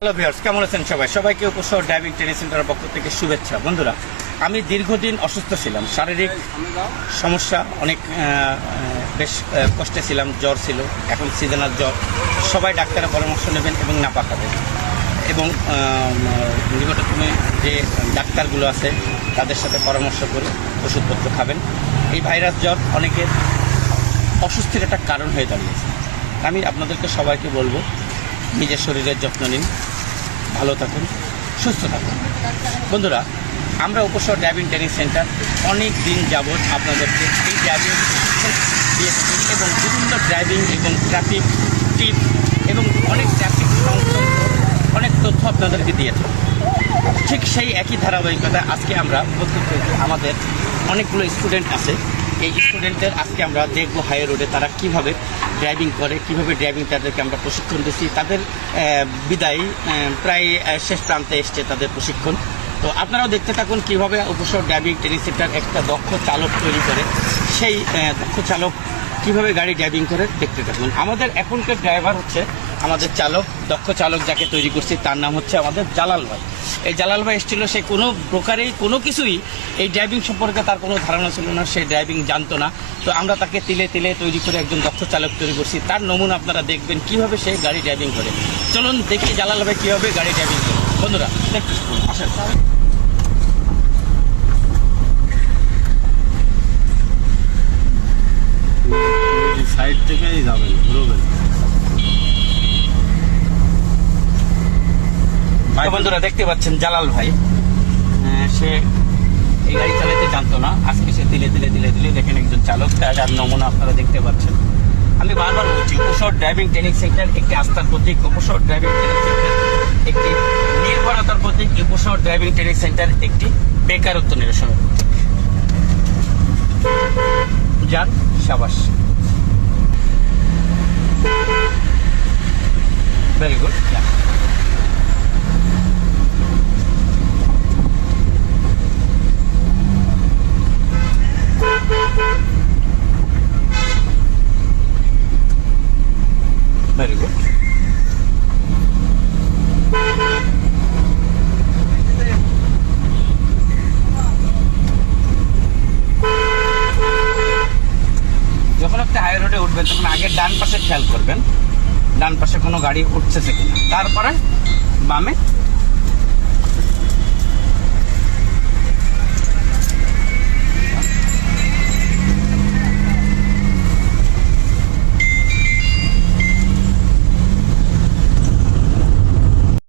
Hello viewers, কেমন আছেন সবাই? সবাইকে উপসর ড্রাইভিং ট্রেনিং সেন্টারের পক্ষ থেকে শুভেচ্ছা। বন্ধুরা, আমি দীর্ঘদিন অসুস্থ ছিলাম, শারীরিক সমস্যা অনেক বেশ কষ্টে ছিলাম, জ্বর ছিল, এখন সিজনাল জ্বর। সবাই ডাক্তারের পরামর্শ নেবেন এবং না পাকাবেন এবং নিকটতমে যে ডাক্তারগুলো আছে তাদের সাথে পরামর্শ করে ওষুধপত্র খাবেন। এই ভাইরাস জ্বর অনেকের অসুস্থের একটা কারণ হয়ে দাঁড়িয়েছে। আমি আপনাদেরকে সবাইকে বলবো, নিজের শরীরের যত্ন নিন, ভালো থাকুন, সুস্থ থাকুন। বন্ধুরা, আমরা উপসর ড্রাইভিং ট্রেনিং সেন্টার অনেক দিন যাবৎ আপনাদেরকে এই ড্রাইভিং দিয়ে থাকি এবং বিভিন্ন ড্রাইভিং এবং ট্রাফিক টিপ এবং অনেক ট্রাফিক সংক্রান্ত অনেক তথ্য আপনাদেরকে দিয়ে থাকি। ঠিক সেই একই ধারাবাহিকতা আজকে আমরা আমাদের অনেকগুলো স্টুডেন্ট আছে। এই স্টুডেন্টদের আজকে আমরা দেখবো হাই রোডে তারা কিভাবে ড্রাইভিং করে, কিভাবে ড্রাইভিং তাদেরকে আমরা প্রশিক্ষণ দিচ্ছি। তাদের বিদায় প্রায় শেষ প্রান্তে এসছে তাদের প্রশিক্ষণ। তো আপনারাও দেখতে থাকুন কিভাবে উপসর ড্রাইভিং ট্রেনিং সেন্টার একটা দক্ষ চালক তৈরি করে। সেই দক্ষ চালক কিভাবে গাড়ি ড্রাইভিং করে দেখতে থাকুন। আমাদের এখনকার ড্রাইভার হচ্ছে আমাদের চালক, দক্ষ চালক যাকে তৈরি করছি তার নাম হচ্ছে আমাদের জালাল ভাই। এই জালাল ভাই এসেছিল, সে কোনো প্রকারেই কোনো কিছুই এই ড্রাইভিং সম্পর্কে তার কোনো ধারণা ছিল না, সে ড্রাইভিং জানতো না। তো আমরা তাকে তিলে তিলে তৈরি করে একজন দক্ষ চালক তৈরি করছি। তার নমুনা আপনারা দেখবেন কিভাবে সে গাড়ি ড্রাইভিং করে। চলুন দেখি জালাল ভাই কীভাবে গাড়ি ড্রাইভিং করে। বন্ধুরা দেখতে আসেন। সাইড থেকেই যাবেন, ঘুরবেন। বন্ধুরা দেখতে পাচ্ছেন জালাল ভাই, সে এই গাড়ি চালাতে জানতো না, আজকে সে দিলে দিলে দিলে দিলে দেখেন একজন চালক। তার নমুনা আপনারা দেখতে পাচ্ছেন। আমি বারবার বলছি, উপসর ড্রাইভিং ট্রেনিং সেন্টার একটি আস্থার প্রতীক, উপসর ড্রাইভিং ট্রেনিং সেন্টার একটি নির্ভরতার প্রতীক, উপসর ড্রাইভিং ট্রেনিং সেন্টার একটি বেকারত্ব নিরসনের প্রতীক। যান, সাবাস, ভেরি গুড। Very good. যখন আপনি হাই রোডে উঠবেন তখন আগে ডান পাশে খেয়াল করবেন, ডান পাশে কোনো গাড়ি উঠছে কিনা, তারপরে বামে